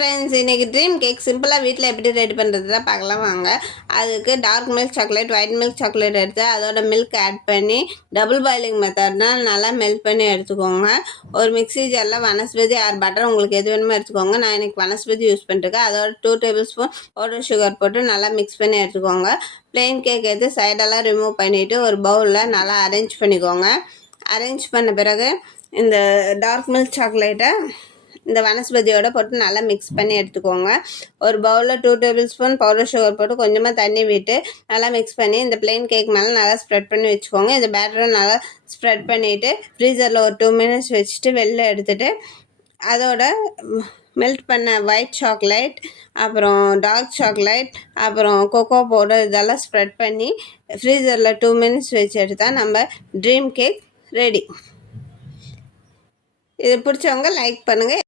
Friends, இன்றைக்கி dream cake சிம்பிளாக வீட்டில் எப்படி ரெடி பண்ணுறது தான் பார்க்கலாம் வாங்க. அதுக்கு dark milk chocolate, white milk chocolate எடுத்து அதோட மில்க் ஆட் பண்ணி டபுள் பாயிலிங் மெத்தட்னால் நல்லா மெல்ட் பண்ணி எடுத்துக்கோங்க. ஒரு மிக்ஸி ஜாரில் வனஸ்பதி ஆர் பட்டர் உங்களுக்கு எது வேணுமோ எடுத்துக்கோங்க. நான் இன்றைக்கி வனஸ்பதி யூஸ் பண்ணிட்டுருக்கேன். அதோட 2 டேபிள் ஸ்பூன் பவுடர் சுகர் போட்டு நல்லா மிக்ஸ் பண்ணி எடுத்துக்கோங்க. ப்ளெயின் கேக் எடுத்து சைடெல்லாம் ரிமூவ் பண்ணிவிட்டு ஒரு பவுலில் நல்லா அரேஞ்ச் பண்ணிக்கோங்க. அரேஞ்ச் பண்ண பிறகு இந்த டார்க் மில்க் சாக்லேட்டை இந்த வனஸ்பதியோடு போட்டு நல்லா மிக்ஸ் பண்ணி எடுத்துக்கோங்க. ஒரு பவுலில் 2 டேபிள் ஸ்பூன் பவுடர் சுகர் போட்டு கொஞ்சமாக தண்ணி விட்டு நல்லா மிக்ஸ் பண்ணி இந்த பிளெயின் கேக் மேலே நல்லா ஸ்ப்ரெட் பண்ணி வச்சுக்கோங்க. இந்த பேட்டரை நல்லா ஸ்ப்ரெட் பண்ணிவிட்டு ஃப்ரீசரில் ஒரு 2 மினிட்ஸ் வச்சுட்டு வெளில எடுத்துகிட்டு அதோட மெல்ட் பண்ண ஒயிட் சாக்லேட், அப்புறம் டார்க் சாக்லேட், அப்புறம் கொக்கோ பவுடர் இதெல்லாம் ஸ்ப்ரெட் பண்ணி ஃப்ரீசரில் 2 மினிட்ஸ் வச்சு எடுத்தால் நம்ம ட்ரீம் கேக் ரெடி. இது பிடிச்சவங்க லைக் பண்ணுங்கள்.